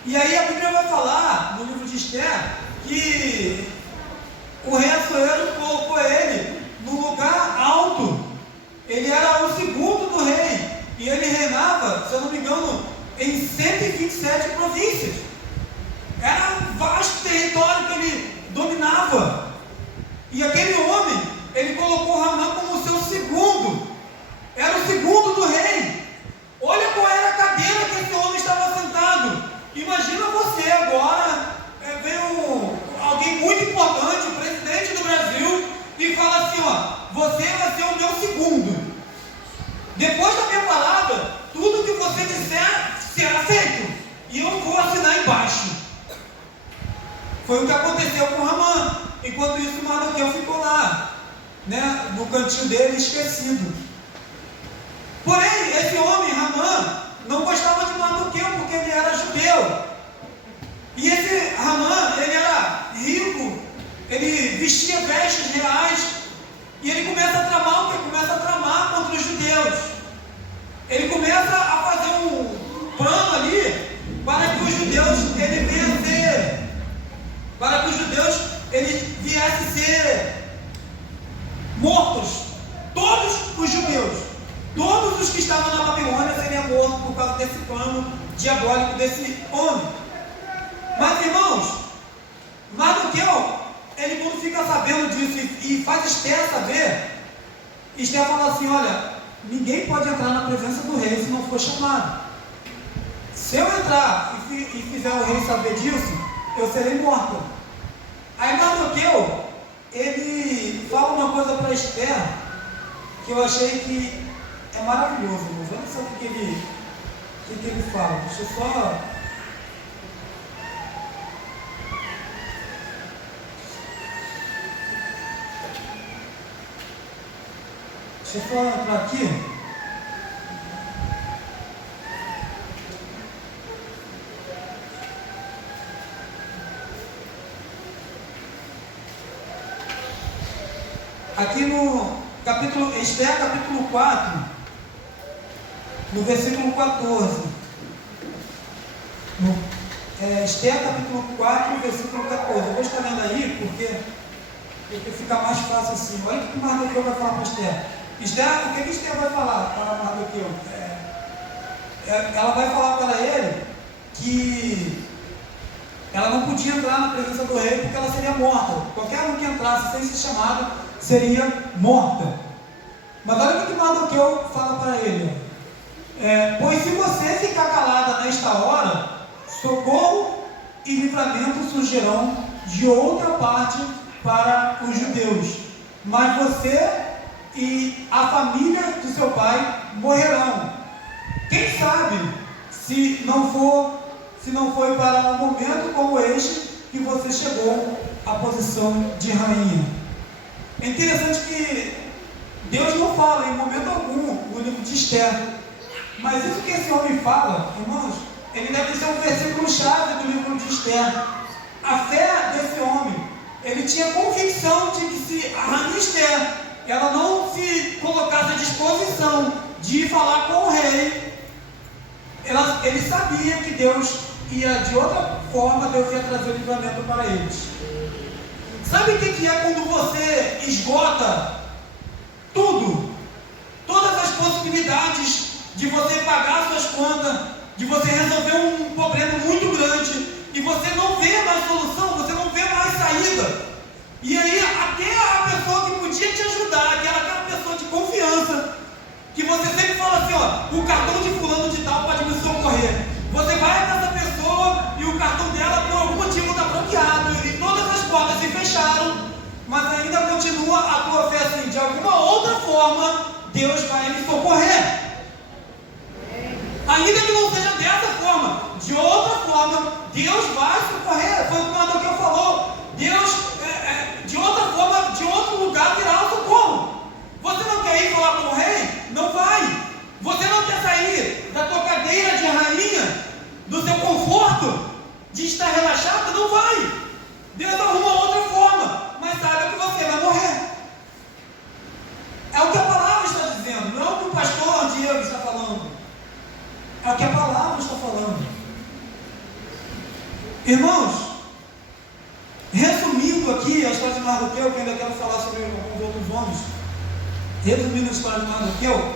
E aí a Bíblia vai falar, no livro de Esther, que o rei Assuero colocou ele no lugar alto. Ele era o segundo do rei, e ele reinava, se eu não me engano, em 127 províncias. Era um vasto território que ele dominava. E aquele homem, ele colocou Ramã como seu segundo. Era o segundo do rei. Olha qual era a cadeira que esse homem estava sentado. Imagina você agora, vem alguém muito importante, o presidente do Brasil, e fala assim, ó, você vai ser o meu segundo. Depois da minha palavra, tudo que você disser será feito. E eu vou assinar embaixo. Foi o que aconteceu com Ramã. Enquanto isso, Mardoqueu ficou lá, né, no cantinho dele, esquecido. Porém, esse homem, Ramã, não gostava de Mardoqueu porque ele era judeu. E esse Ramã, ele era rico, ele vestia vestes reais, e ele começa a tramar o quê? Começa a tramar contra os judeus. Ele começa a fazer um plano ali para que os judeus viessem ser mortos. Todos os judeus, todos os que estavam na Babilônia seriam mortos por causa desse plano diabólico desse homem. Mas, irmãos, Mardoqueu, ele quando fica sabendo disso e faz Esther saber, Esther fala assim, olha, ninguém pode entrar na presença do rei se não for chamado. Se eu entrar e fizer o rei saber disso, eu serei morta. Aí Mardoqueu, ele fala uma coisa para Esther, que eu achei que é maravilhoso, irmãos. Olha só o que ele fala. Deixa eu só... Deixa eu só entrar aqui. Aqui no capítulo, Esther, capítulo 4, no versículo 14. Esther, capítulo 4, versículo 14. Eu vou estar lendo aí porque fica mais fácil assim. Olha o que Mardoqueu vai falar para Esther. Esther, o que Esther vai falar para Mardoqueu? Ela vai falar para ele que ela não podia entrar na presença do rei porque ela seria morta. Qualquer um que entrasse sem ser chamado seria morta. Mas olha o que Mardoqueu fala para ele. Pois se você ficar calada nesta hora, socorro e livramento surgirão de outra parte para os judeus. Mas você e a família de seu pai morrerão. Quem sabe se não foi para um momento como este que você chegou à posição de rainha. É interessante que Deus não fala em momento algum no livro de Esther, mas isso que esse homem fala, irmãos, ele deve ser um versículo-chave do livro de Esther. A fé desse homem, ele tinha convicção de que se a rainha Esther, ela não se colocasse à disposição de falar com o rei, ele sabia que Deus ia, de outra forma, Deus ia trazer o livramento para eles. Sabe o que é quando você esgota tudo? Todas as possibilidades de você pagar suas contas, de você resolver um problema muito grande, e você não vê mais solução, você não vê mais saída. E aí até a pessoa que podia te ajudar, aquela pessoa de confiança, que você sempre fala assim, ó, o cartão de fulano de tal pode me socorrer. Você vai para essa pessoa mas ainda continua a tua fé assim, de alguma outra forma, Deus vai me socorrer. Ainda que não seja dessa forma, de outra forma, Deus vai socorrer. Foi o que o Mardoqueu falou. Deus, de outra forma, de outro lugar virá o socorro. Você não quer ir falar com o rei? Não vai. Você não quer sair da tua cadeira de rainha, do seu conforto, de estar relaxado? Não vai. Deus arruma outra forma, mas saiba que você vai morrer. É o que a palavra está dizendo, não é o que o pastor Diego está falando. É o que a palavra está falando. Irmãos, resumindo aqui a história de Mardoqueu, que eu ainda quero falar sobre alguns outros homens, resumindo a história de Mardoqueu,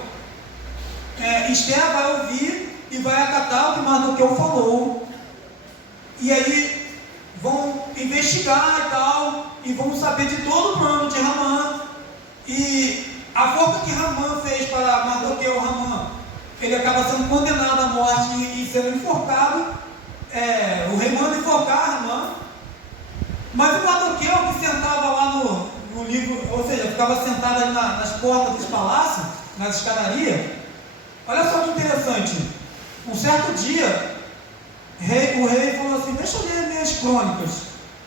Esther vai ouvir e vai acatar o que Mardoqueu falou, e aí vão investigar e tal, e vão saber de todo o plano de Ramã, e a forma que Ramã fez para Mardoqueu, ele acaba sendo condenado à morte e sendo enforcado. O rei manda enforcar Ramã, mas o Mardoqueu, que sentava lá no livro, ou seja, ficava sentado ali nas portas dos palácios, nas escadarias. Olha só que interessante, um certo dia, o rei falou assim: deixa eu ler minhas crônicas.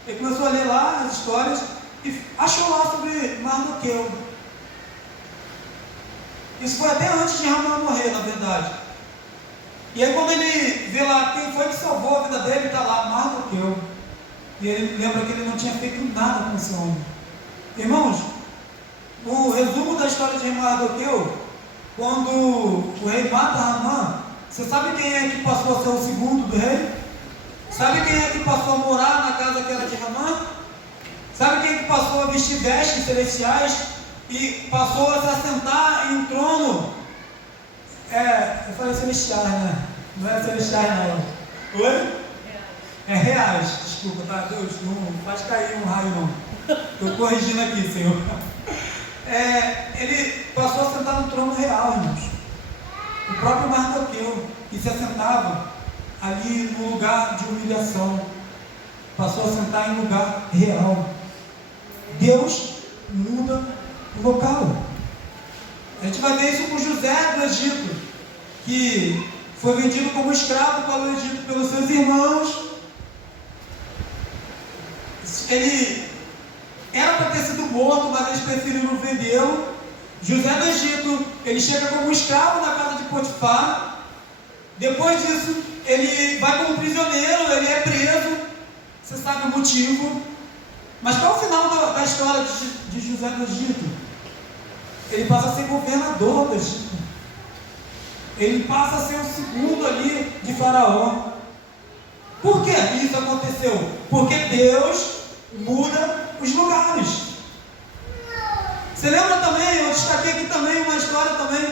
Ele começou a ler lá as histórias e achou lá sobre Mardoqueu. Isso foi até antes de Ramã morrer, na verdade. E aí quando ele vê lá quem foi que salvou a vida dele, está lá, Mardoqueu. E ele lembra que ele não tinha feito nada com esse homem. Irmãos, o resumo da história de Mardoqueu, quando o rei mata Ramã, você sabe quem é que passou a ser o segundo do rei? Sabe quem é que passou a morar na casa que era de Ramã? Sabe quem é que passou a vestir vestes celestiais e passou a se assentar em um trono? Eu falei celestiais, né? Não é celestiais não. Oi? É reais, desculpa, tá? Deus, não faz cair um raio não. Estou corrigindo aqui, Senhor. Ele passou a sentar no trono real, irmãos. O próprio Mardoqueu, que se assentava ali no lugar de humilhação, passou a sentar em lugar real. Deus muda o local. A gente vai ver isso com José do Egito, que foi vendido como escravo para o Egito pelos seus irmãos. Ele era para ter sido morto, mas eles preferiram vendê-lo. José do Egito, ele chega como escravo na casa de Potifar. Depois disso, ele vai como prisioneiro, ele é preso. Você sabe o motivo. Mas qual é o final da história de José do Egito? Ele passa a ser governador do Egito. Ele passa a ser o segundo ali de Faraó. Por que isso aconteceu? Porque Deus muda os lugares. Você lembra também, eu destaquei aqui também uma história também,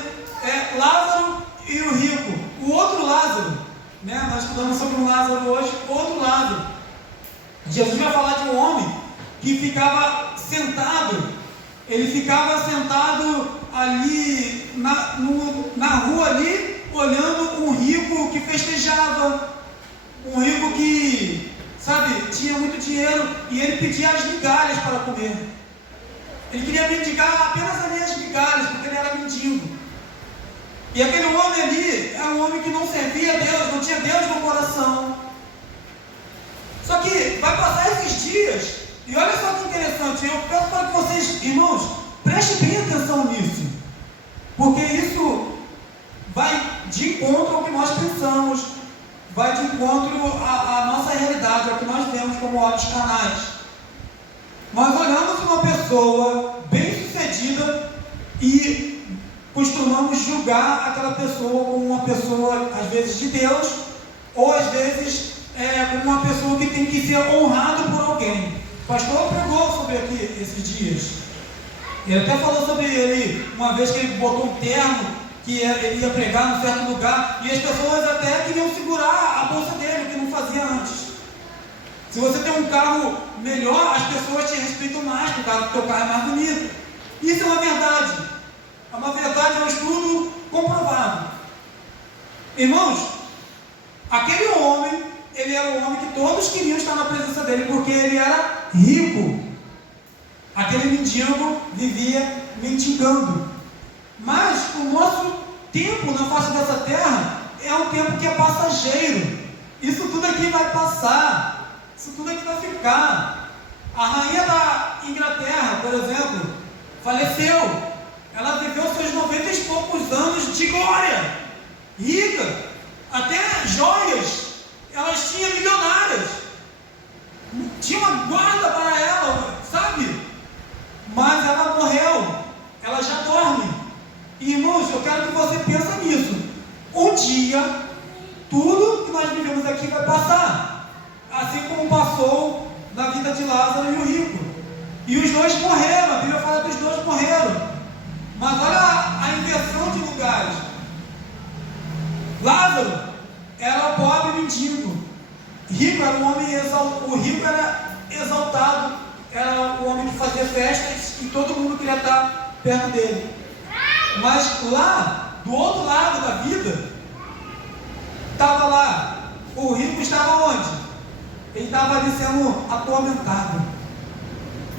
Lázaro e o rico. O outro Lázaro, né? Nós estudamos sobre um Lázaro hoje, outro Lázaro. Jesus vai falar de um homem que ficava sentado, ele ficava sentado ali na rua ali, olhando um rico que festejava, um rico que, sabe, tinha muito dinheiro e ele pedia as migalhas para comer. Ele queria mendigar apenas ali as migalhas, porque ele era mendigo. E aquele homem ali era um homem que não servia a Deus, não tinha Deus no coração. Só que vai passar esses dias, e olha só que interessante, eu peço para que vocês, irmãos, prestem bem atenção nisso, porque isso vai de encontro ao que nós pensamos, vai de encontro à nossa realidade, ao que nós vemos como olhos carnais. Nós olhamos uma pessoa bem sucedida e costumamos julgar aquela pessoa como uma pessoa, às vezes, de Deus, ou às vezes como uma pessoa que tem que ser honrado por alguém. O pastor pregou sobre aqui esses dias. Ele até falou sobre ele, uma vez que ele botou um terno, que ele ia pregar num certo lugar, e as pessoas até queriam segurar a bolsa dele, o que não fazia antes. Se você tem um carro melhor, as pessoas te respeitam mais, porque o teu carro é mais bonito. Isso é uma verdade. É uma verdade, é um estudo comprovado. Irmãos, aquele homem, ele era um homem que todos queriam estar na presença dele, porque ele era rico. Aquele aquele mendigo vivia mendigando. Mas o nosso tempo na face dessa terra é um tempo que é passageiro. Isso tudo aqui vai passar, isso tudo aqui vai ficar. A rainha da Inglaterra, por exemplo, faleceu. Ela viveu seus 90 e poucos anos de glória, rica, até joias, elas tinham milionárias, tinha uma guarda para ela, sabe? Mas ela morreu, ela já dorme. E, irmãos, eu quero que você pense nisso. Um dia, tudo que nós vivemos aqui vai passar, assim como passou na vida de Lázaro e o rico. E os dois morreram, a Bíblia fala que os dois morreram. Mas olha a inversão de lugares. Lázaro era pobre mendigo. Rico era um homem exaltado. O rico era exaltado. Era o homem que fazia festas e todo mundo queria estar perto dele. Mas lá, do outro lado da vida, estava lá. O rico estava onde? Ele estava ali sendo atormentado.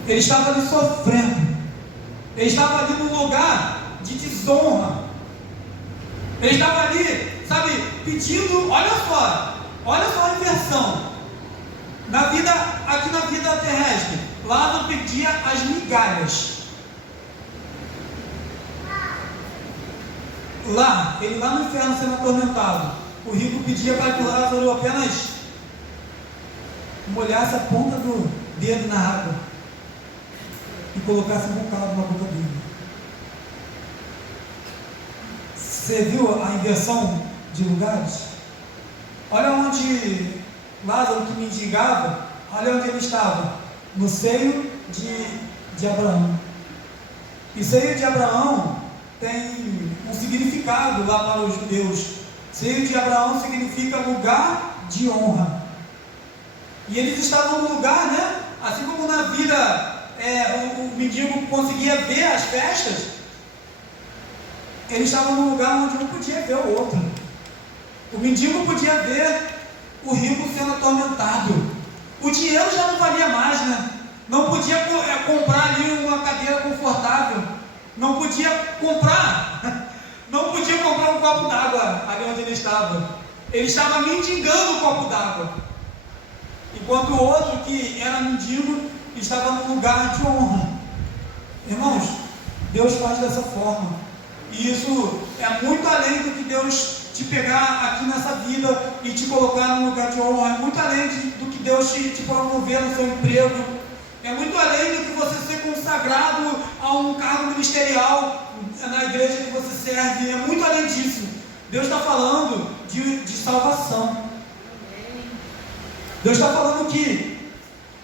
Ele estava ali sofrendo. Ele estava ali num lugar de desonra. Ele estava ali, sabe, pedindo, olha só a inversão. Na vida, aqui na vida terrestre, Lázaro pedia as migalhas. Lá, ele lá no inferno sendo atormentado, o rico pedia para que Lázaro apenas molhasse a ponta do dedo na água e colocasse um bocado na boca dele. Você viu a inversão de lugares? Olha onde Lázaro, que mendigava, olha onde ele estava, no seio de Abraão. E seio de Abraão tem um significado lá para os judeus. Seio de Abraão significa lugar de honra. E eles estavam no lugar, né? Assim como na vida o mendigo conseguia ver as festas, eles estavam num lugar onde um podia ver o outro. O mendigo podia ver o rico sendo atormentado. O dinheiro já não valia mais, né? Não podia comprar ali uma cadeira confortável. Não podia comprar um copo d'água ali onde ele estava. Ele estava mendigando o copo d'água. Enquanto o outro, que era mendigo, estava num lugar de honra. Irmãos, Deus faz dessa forma. E isso é muito além do que Deus te pegar aqui nessa vida e te colocar num lugar de honra. É muito além do que Deus te promover no seu emprego. É muito além do que você ser consagrado a um cargo ministerial na igreja que você serve. É muito além disso. Deus está falando de salvação. Deus está falando que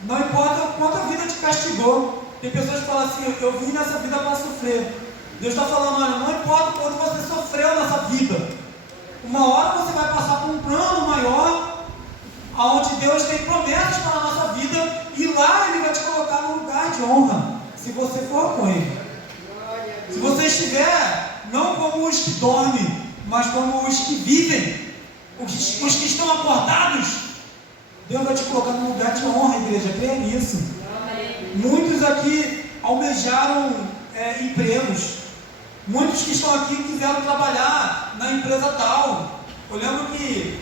não importa o quanto a vida te castigou. Tem pessoas que falam assim, eu vim nessa vida para sofrer. Deus está falando, olha, não importa o quanto você sofreu nessa vida. Uma hora você vai passar por um plano maior, onde Deus tem promessas para a nossa vida, e lá Ele vai te colocar num lugar de honra, se você for com Ele. Se você estiver, não como os que dormem, mas como os que vivem, os que estão acordados, Deus vai te colocar num lugar de honra, igreja, creia nisso. Muitos aqui almejaram empregos. Muitos que estão aqui quiseram trabalhar na empresa tal. Eu lembro que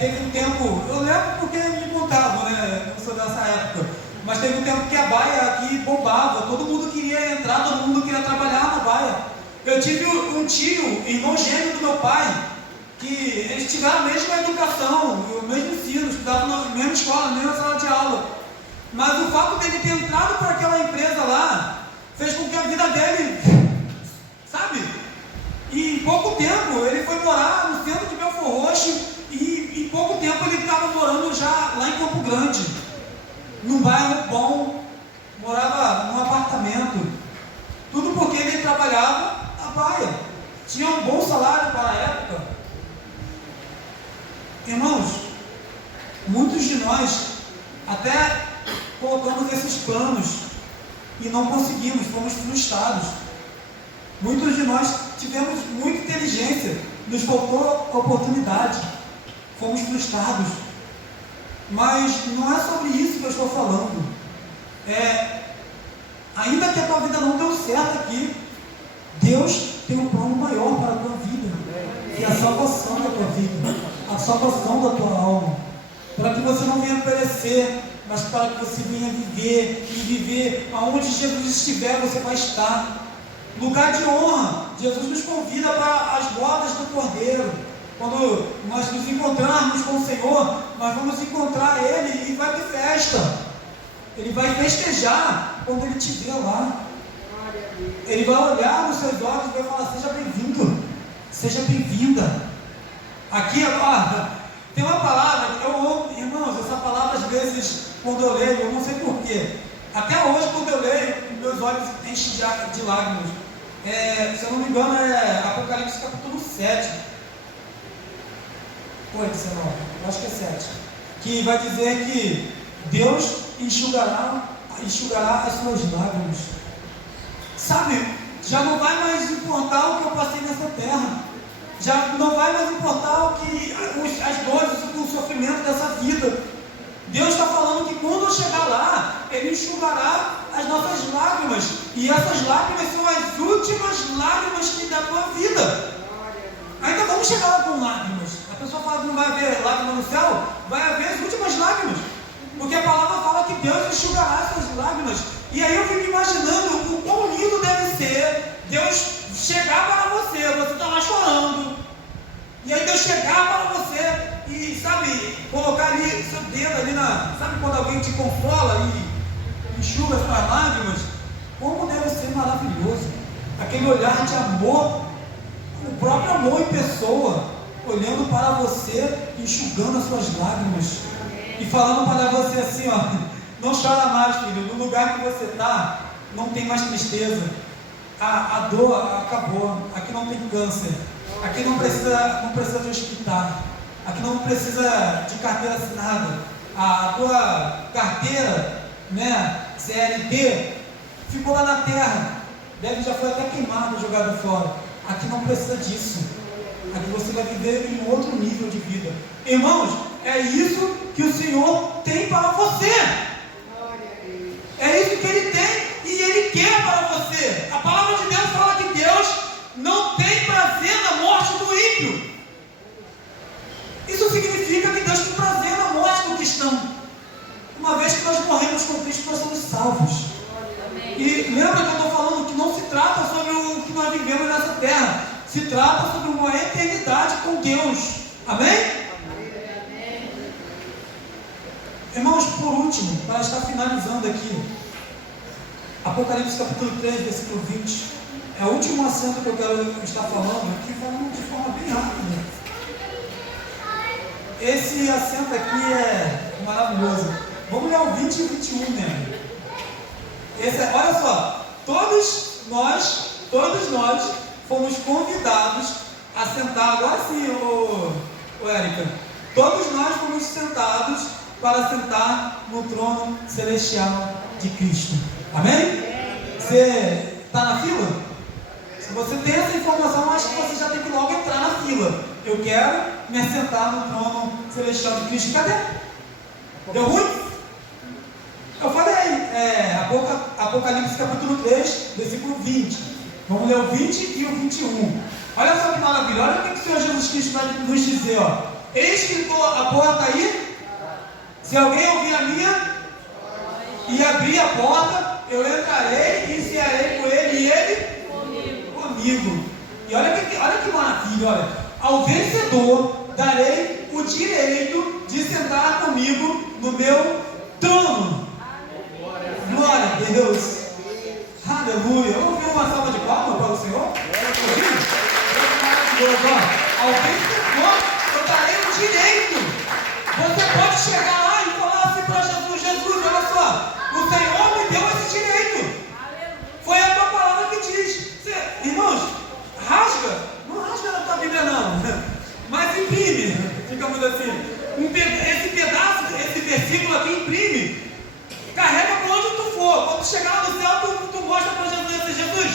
teve um tempo, eu lembro porque me contavam, né? Eu sou dessa época. Mas teve um tempo que a baia aqui bombava. Todo mundo queria entrar, todo mundo queria trabalhar na baia. Eu tive um tio, irmão gêmeo do meu pai, que eles tiveram a mesma educação, o mesmo ensino, estudavam na mesma escola, na mesma sala de aula. Mas o fato dele ter entrado para aquela empresa lá fez com que a vida dele, sabe? E em pouco tempo ele foi morar no centro de Belford Roxo e em pouco tempo ele estava morando já lá em Campo Grande, num bairro bom, morava num apartamento. Tudo porque ele trabalhava na baia, tinha um bom salário para a época. Irmãos, muitos de nós até colocamos esses planos e não conseguimos, fomos frustrados. Muitos de nós tivemos muita inteligência, nos faltou oportunidade, fomos frustrados. Mas não é sobre isso que eu estou falando. Ainda que a tua vida não deu certo aqui, Deus tem um plano maior para a tua vida, que é a salvação da tua vida, a salvação da tua alma, para que você não venha perecer, mas para que você venha viver, e viver aonde Jesus estiver, você vai estar. Lugar de honra. Jesus nos convida para as bodas do Cordeiro. Quando nós nos encontrarmos com o Senhor, nós vamos encontrar Ele e vai ter festa. Ele vai festejar quando Ele te ver lá. Ele vai olhar nos seus olhos e vai falar: seja bem-vindo, seja bem-vinda. Aqui agora, tem uma palavra, irmãos, essa palavra às vezes, quando eu leio, eu não sei porquê. Até hoje, quando eu leio, meus olhos enchem de lágrimas. Se eu não me engano, é Apocalipse capítulo 7. Ou é 19? Eu acho que é 7. Que vai dizer que Deus enxugará as suas lágrimas. Sabe, já não vai mais importar o que eu passei nessa terra. Já não vai mais importar as dores, o sofrimento dessa vida. Deus está falando que quando eu chegar lá, Ele enxugará as nossas lágrimas. E essas lágrimas são as últimas lágrimas da tua vida. Ainda vamos chegar lá com lágrimas. A pessoa fala que não vai haver lágrimas no céu. Vai haver as últimas lágrimas. Porque a palavra fala que Deus enxugará essas lágrimas. E aí eu fico imaginando o quão lindo deve ser Deus chegar para você está lá chorando. E aí Deus chegar para você e, sabe, colocar ali seu dedo ali sabe quando alguém te consola e enxuga as suas lágrimas? Como deve ser maravilhoso aquele olhar de amor, o próprio amor em pessoa, olhando para você, enxugando as suas lágrimas e falando para você assim, ó: não chora mais, filho, no lugar que você está não tem mais tristeza, a dor acabou, aqui não tem câncer, aqui não precisa de hospital, aqui não precisa de carteira assinada, a tua carteira, né, CLT, ficou lá na terra, já foi até queimada, jogada fora. Aqui não precisa disso, aqui você vai viver em outro nível de vida. Irmãos, é isso que o Senhor tem para você, é isso que Ele tem e Ele quer para você. A palavra de Deus fala que Deus não tem prazer na morte do ímpio. Isso significa que Deus tem prazer na morte do cristão. Uma vez que nós morremos com Cristo, nós somos salvos. E lembra que eu estou falando que não se trata sobre o que nós vivemos nessa terra, se trata sobre uma eternidade com Deus. Amém? Irmãos, por último, para estar finalizando aqui, Apocalipse capítulo 3, versículo 20, é o último assento que eu quero estar falando aqui, falando de forma bem rápida. Esse assento aqui é maravilhoso. Vamos ler o 20 e 21 mesmo. Olha só, todos nós fomos convidados a sentar, agora sim, ô Érica, todos nós fomos sentados para sentar no trono celestial de Cristo. Amém? Você está na fila? Se você tem essa informação, acho que você já tem que logo entrar na fila. Eu quero me assentar no trono celestial de Cristo. Cadê? Deu ruim? Eu falei, Apocalipse capítulo 3, versículo 20. Vamos ler o 20 e o 21. Olha só que maravilha, olha o que o Senhor Jesus Cristo vai nos dizer, ó. Eis que a porta aí, se alguém ouvir a minha e abrir a porta, eu entrarei e cearei com ele e ele comigo. E olha que maravilha, olha. Ao vencedor darei o direito de sentar comigo no meu trono. Glória a Deus. Aleluia. Eu ouvi uma salva de palmas para o Senhor. Ao vencedor eu darei o direito. Você pode chegar lá e falar assim para Jesus: Jesus, olha só, o Senhor me deu esse direito. Foi a tua palavra que diz. Irmãos, rasga. Não rasga na tua Bíblia não, mas imprime, digamos assim. Esse pedaço, esse versículo aqui, imprime. Carrega para onde tu for. Quando chegar lá no céu, tu mostra para Jesus assim: Jesus,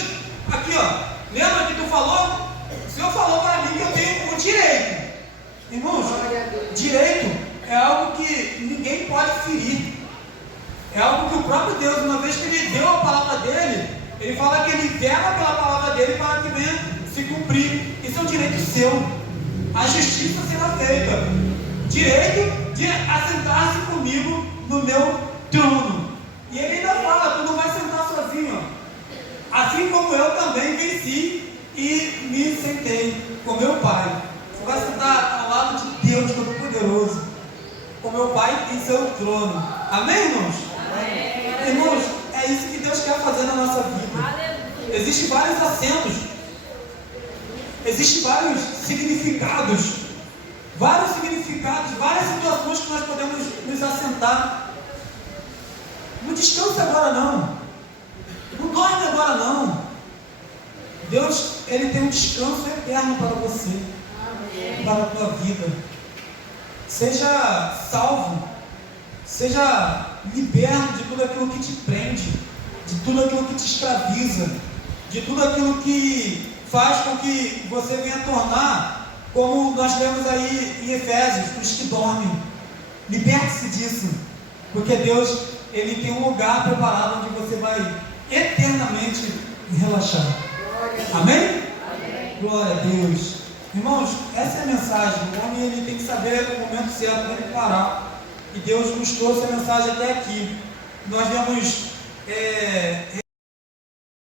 aqui ó, lembra que tu falou? O Senhor falou para mim que eu tenho o direito. Irmãos, direito é algo que ninguém pode ferir. É algo que o próprio Deus, uma vez que Ele deu a palavra dele, ele fala que ele vela pela palavra dele para que venha se cumprir. Isso é um direito seu. A justiça será feita. Direito de assentar-se comigo no meu trono. E ele ainda fala, tu não vai sentar sozinho. Assim como eu também venci e me sentei com meu Pai. Você vai sentar ao lado de Deus Todo-Poderoso, com meu Pai em seu trono. Amém, irmãos? Amém. Irmãos, é isso que Deus quer fazer na nossa vida. Existem vários assentos. Existem vários significados. Várias situações que nós podemos nos assentar. Não descansa agora não. Não dorme agora não. Deus, Ele tem um descanso eterno para você. Amém. Para a tua vida. Seja salvo. Seja liberto de tudo aquilo que te prende. De tudo aquilo que te escraviza. De tudo aquilo que faz com que você venha tornar, como nós lemos aí em Efésios, os que dormem. Liberte-se disso. Porque Deus, Ele tem um lugar preparado onde você vai eternamente relaxar. Amém? Amém? Glória a Deus. Irmãos, essa é a mensagem. O homem, ele tem que saber o momento certo para ele parar. E Deus nos trouxe a mensagem até aqui. Nós vemos